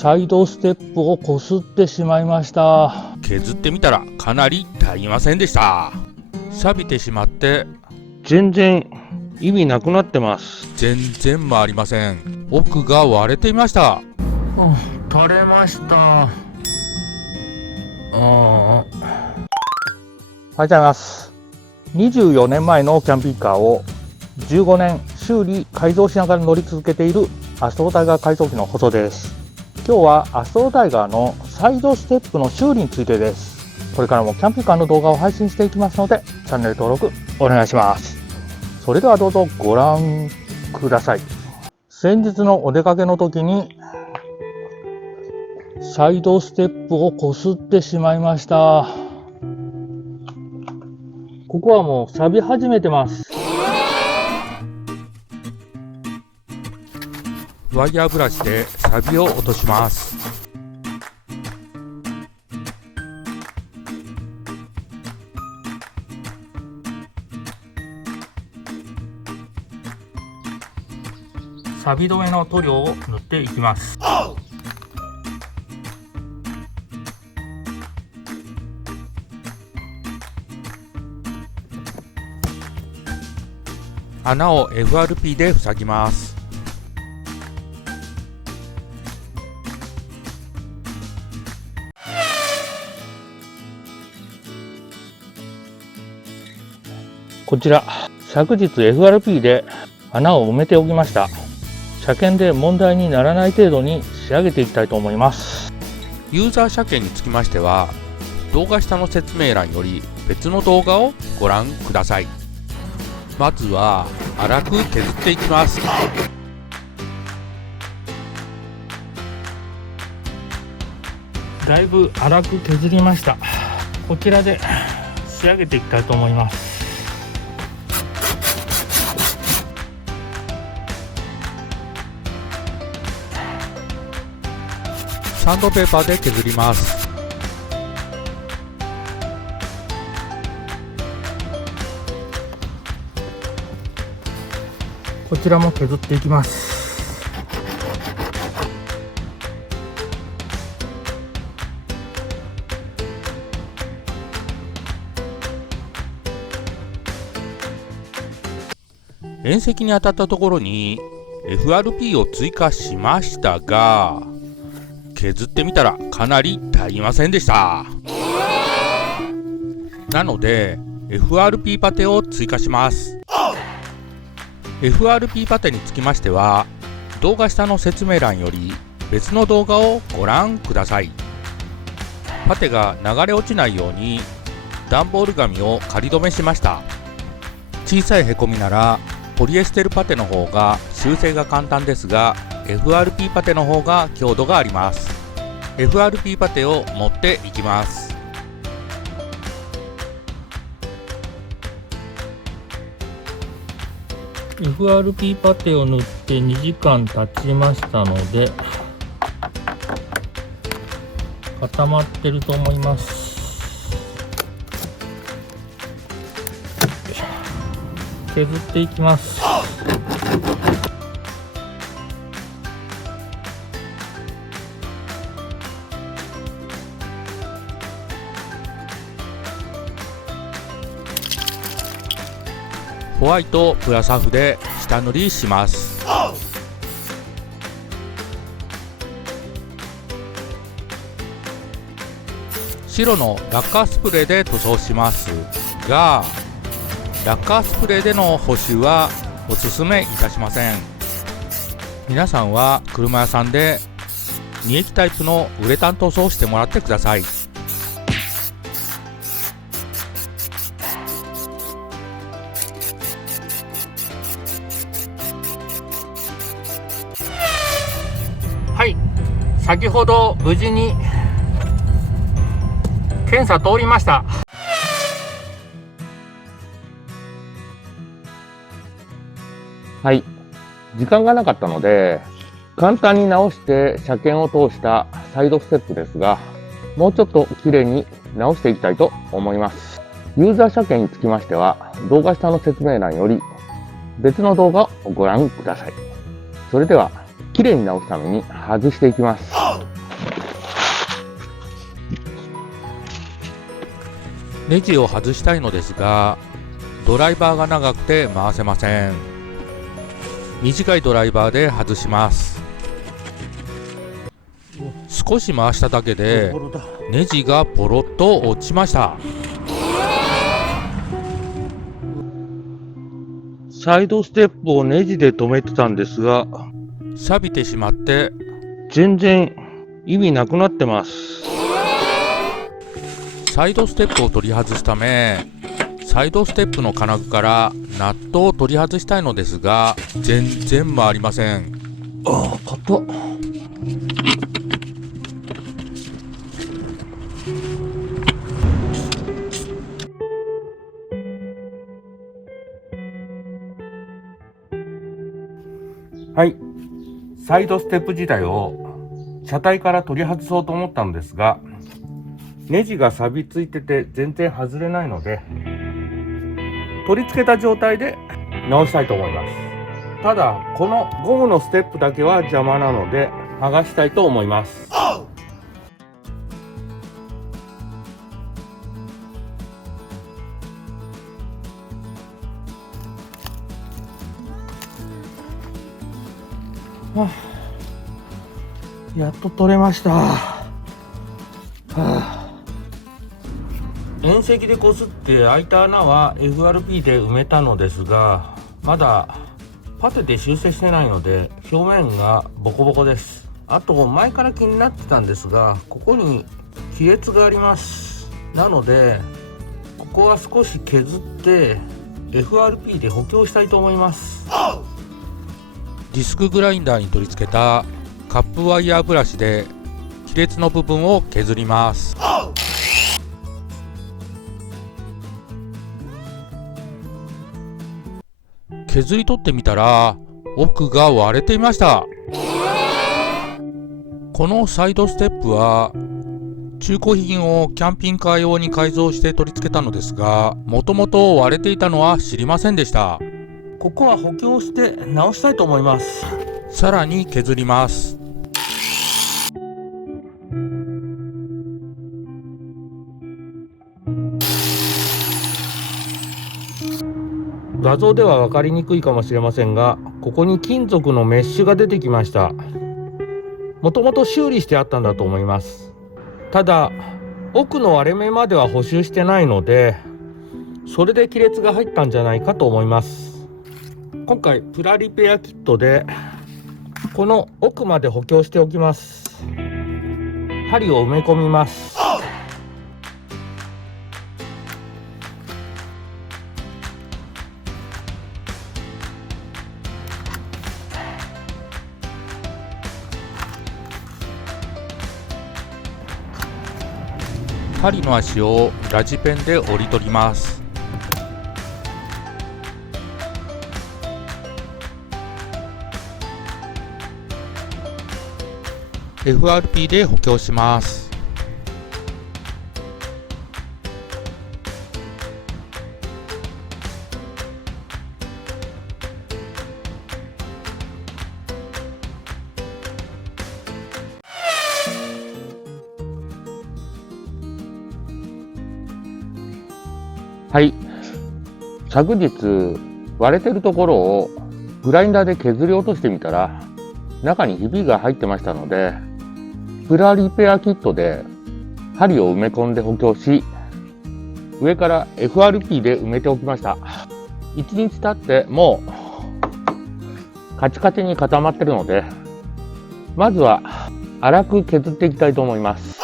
サイドステップをこすってしまいました。削ってみたらかなり足りませんでした。錆びてしまって全然意味なくなってます。全然回りません。奥が割れていました。垂れました。おはようございます。24年前のキャンピングカーを15年修理改造しながら乗り続けているアストロタイガー改造機の細です。今日はアストロタイガーのサイドステップの修理についてです。これからもキャンピングカーの動画を配信していきますので、チャンネル登録お願いします。それではどうぞご覧ください。先日のお出かけの時にサイドステップをこすってしまいました。ここはもう錆び始めてます。ワイヤーブラシで錆を落とします。錆止めの塗料を塗っていきます。穴を FRP で塞ぎます。こちら昨日 FRP で穴を埋めておきました。車検で問題にならない程度に仕上げていきたいと思います。ユーザー車検につきましては、動画下の説明欄より別の動画をご覧ください。まずは粗く削っていきます。だいぶ粗く削りました。こちらで仕上げていきたいと思います。サンドペーパーで削ります。こちらも削っていきます。縁石に当たったところに FRP を追加しましたが、削ってみたらかなり足りませんでした。なので FRP パテを追加します。FRP パテにつきましては、動画下の説明欄より別の動画をご覧ください。パテが流れ落ちないように段ボール紙を仮止めしました。小さいへこみならポリエステルパテの方が修正が簡単ですが、FRP パテの方が強度があります。FRP パテを持っていきます。FRP パテを塗って2時間経ちましたので固まってると思います。削っていきます。ホワイトプラスハーフで下塗りします。白のラッカースプレーで塗装しますが、ラッカースプレーでの補修はおすすめいたしません。皆さんは車屋さんで2液タイプのウレタン塗装をしてもらってください。はい、先ほど無事に検査通りました。はい、時間がなかったので簡単に直して車検を通したサイドステップですが、もうちょっと綺麗に直していきたいと思います。ユーザー車検につきましては動画下の説明欄より別の動画をご覧ください。それでは綺麗に直すために外していきます。ネジを外したいのですが、ドライバーが長くて回せません。短いドライバーで外します。少し回しただけでネジがポロッと落ちました。サイドステップをネジで止めてたんですが、錆びてしまって全然意味なくなってます。サイドステップを取り外すため、サイドステップの金具からナットを取り外したいのですが、全然回りません。ああ、硬っ。はい、サイドステップ自体を車体から取り外そうと思ったのですが、ネジが錆びついてて全然外れないので、取り付けた状態で直したいと思います。ただこのゴムのステップだけは邪魔なので剥がしたいと思います。やっと取れました。縁石でこすって開いた穴は FRP で埋めたのですが、まだパテで修正してないので表面がボコボコです。あと前から気になってたんですが、ここに亀裂があります。なのでここは少し削って FRP で補強したいと思います。ディスクグラインダーに取り付けたカップワイヤーブラシで亀裂の部分を削ります。削り取ってみたら奥が割れていました。このサイドステップは中古品をキャンピングカー用に改造して取り付けたのですが、もともと割れていたのは知りませんでした。ここは補強して直したいと思います。さらに削ります。画像では分かりにくいかもしれませんが、ここに金属のメッシュが出てきました。もともと修理してあったんだと思います。ただ奥の割れ目までは補修してないので、それで亀裂が入ったんじゃないかと思います。今回プラリペアキットでこの奥まで補強しておきます。針を埋め込みます。針の足をラジペンで折り取ります。FRP で補強します。はい、昨日割れてるところをグラインダーで削り落としてみたら中にひびが入ってましたので、プラリペアキットで針を埋め込んで補強し、上から FRP で埋めておきました。1日経ってもうカチカチに固まってるので、まずは粗く削っていきたいと思います。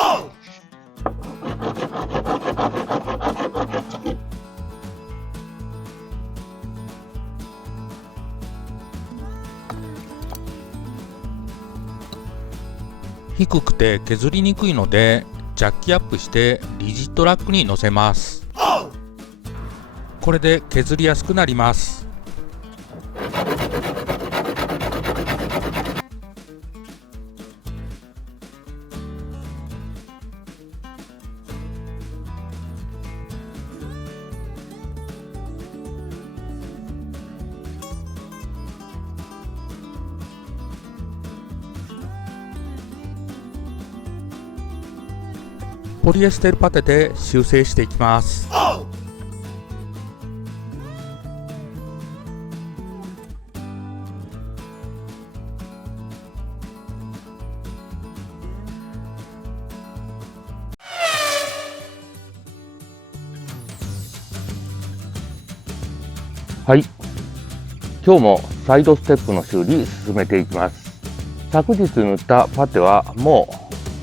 低くて削りにくいのでジャッキアップしてリジットラックに乗せます。これで削りやすくなります。ポリエステルパテで修正していきます。はい。今日もサイドステップの修理進めていきます。昨日塗ったパテはも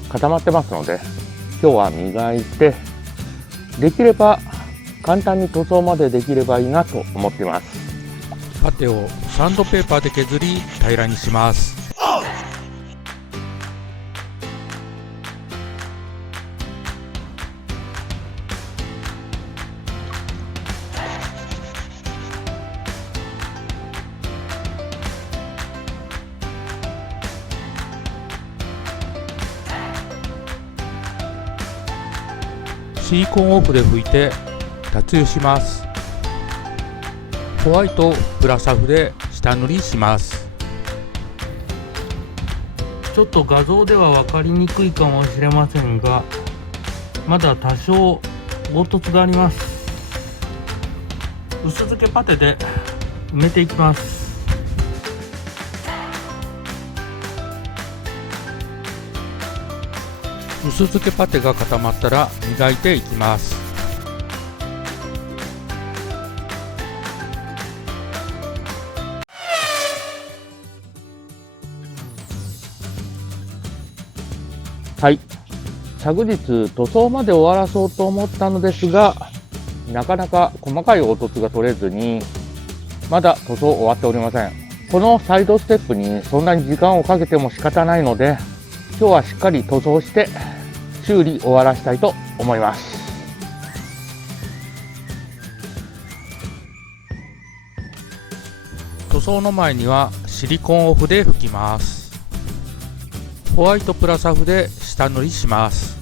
う固まってますので、今日は磨いて、できれば簡単に塗装までできればいいなと思っています。パテをサンドペーパーで削り平らにします。シリコンオフで拭いて脱油します。ホワイトプラサフで下塗りします。ちょっと画像では分かりにくいかもしれませんが、まだ多少凹凸があります。薄付けパテで埋めていきます。薄付けパテが固まったら磨いていきます。はい。昨日塗装まで終わらそうと思ったのですが、なかなか細かい凹凸が取れずに、まだ塗装終わっておりません。このサイドステップにそんなに時間をかけても仕方ないので、今日はしっかり塗装して修理終わらしたいと思います。塗装の前にはシリコンオフで拭きます。ホワイトプラサフで下塗りします。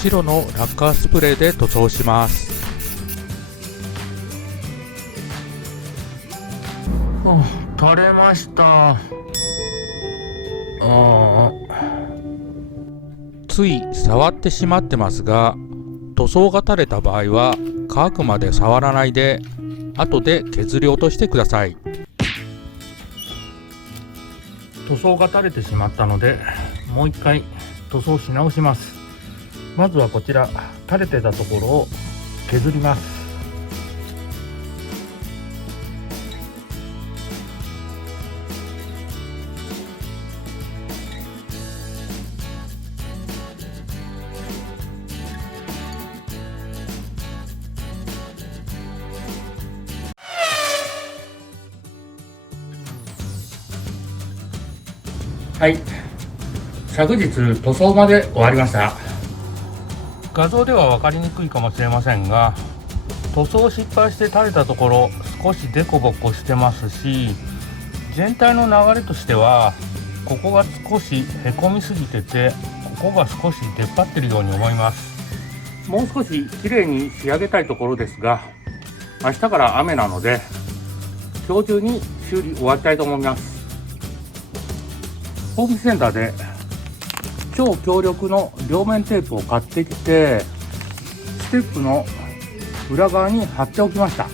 白のラッカースプレーで塗装します。取れました。つい触ってしまってますが、塗装が垂れた場合は乾くまで触らないで後で削り落としてください。塗装が垂れてしまったので、もう一回塗装し直します。まずはこちら垂れてたところを削ります。はい。昨日塗装まで終わりました。画像では分かりにくいかもしれませんが、塗装失敗して垂れたところ少しデコボコしてますし、全体の流れとしてはここが少しへこみすぎてて、ここが少し出っ張ってるように思います。もう少し綺麗に仕上げたいところですが、明日から雨なので今日中に修理終わりたいと思います。ホームセンターで超強力の両面テープを買ってきて、ステップの裏側に貼っておきました。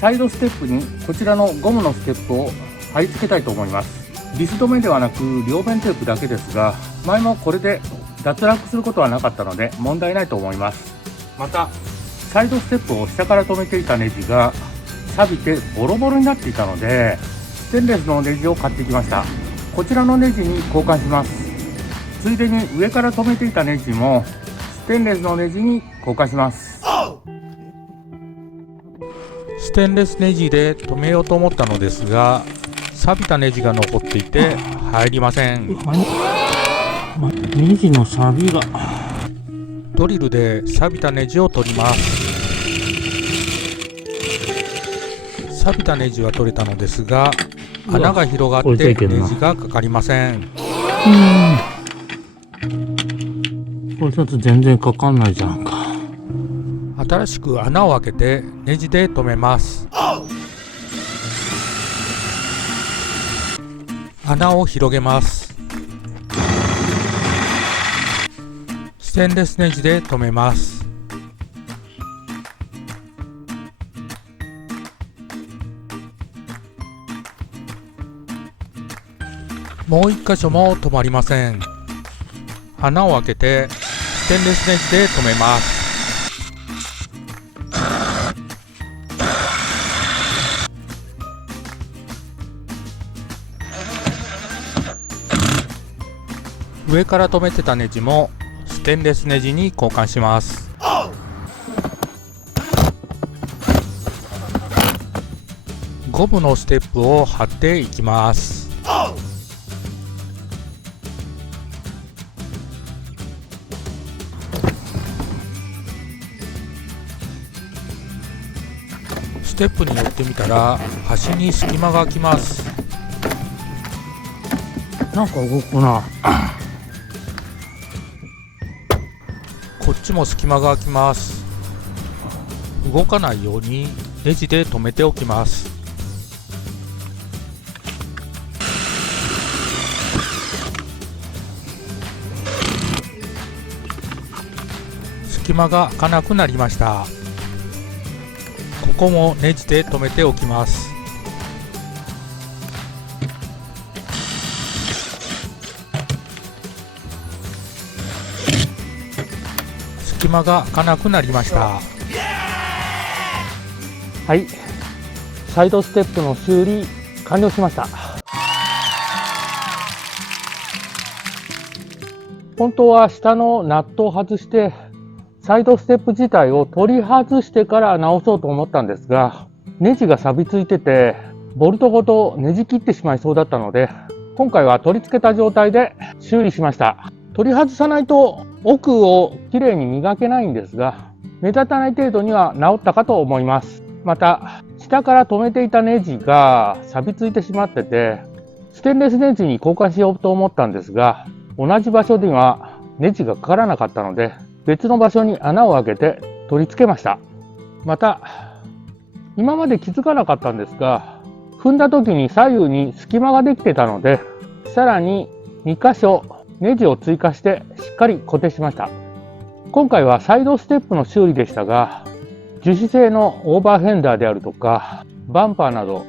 サイドステップにこちらのゴムのステップを貼り付けたいと思います。ビス止めではなく両面テープだけですが、前もこれで脱落することはなかったので問題ないと思います。またサイドステップを下から留めていたネジが錆びてボロボロになっていたので、ステンレスのネジを買ってきました。こちらのネジに交換します。ついでに上から留めていたネジもステンレスのネジに交換します。ステンレスネジで留めようと思ったのですが、錆びたネジが残っていて入りません。ネジの錆びが。ドリルで錆びたネジを取ります。錆びたネジは取れたのですが、穴が広がってネジがかかりません。これちょっと全然かかんないじゃんか。新しく穴を開けてネジで留めます。穴を広げます。ステンレスネジで留めます。もう一箇所も止まりません。穴を開けてステンレスネジで留めます。上から留めてたネジもステンレスネジに交換します。ゴムのステップを貼っていきます。ステップに寄ってみたら端に隙間が空きます。なんか動くな。こっちも隙間が空きます。動かないようにネジで留めておきます。隙間が開かなくなりました。ここもネジで留めておきます。隙間が開かなくなりました。はい、サイドステップの修理完了しました。本当は下のナットを外してサイドステップ自体を取り外してから直そうと思ったんですが、ネジが錆びついててボルトごとねじ切ってしまいそうだったので、今回は取り付けた状態で修理しました。取り外さないと奥をきれいに磨けないんですが、目立たない程度には治ったかと思います。また下から留めていたネジが錆びついてしまってて、ステンレスネジに交換しようと思ったんですが、同じ場所にはネジがかからなかったので、別の場所に穴を開けて取り付けました。また今まで気づかなかったんですが、踏んだ時に左右に隙間ができてたので、さらに2箇所ネジを追加してしっかり固定しました。今回はサイドステップの修理でしたが、樹脂製のオーバーフェンダーであるとかバンパーなど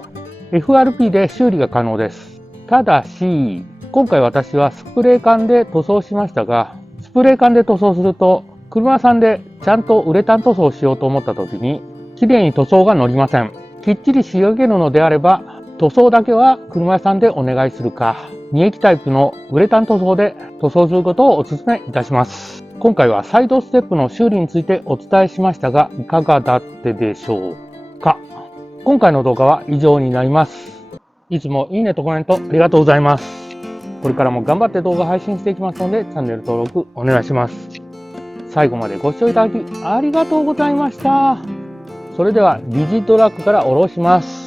FRP で修理が可能です。ただし今回私はスプレー缶で塗装しましたが、スプレー缶で塗装すると車屋さんでちゃんとウレタン塗装しようと思った時にきれいに塗装が乗りません。きっちり仕上げるのであれば塗装だけは車屋さんでお願いするか、2液タイプのウレタン塗装で塗装することをお勧めいたします。今回はサイドステップの修理についてお伝えしましたが、いかがだったでしょうか。今回の動画は以上になります。いつもいいねとコメントありがとうございます。これからも頑張って動画配信していきますので、チャンネル登録お願いします。最後までご視聴いただきありがとうございました。それではリジットラックから下ろします。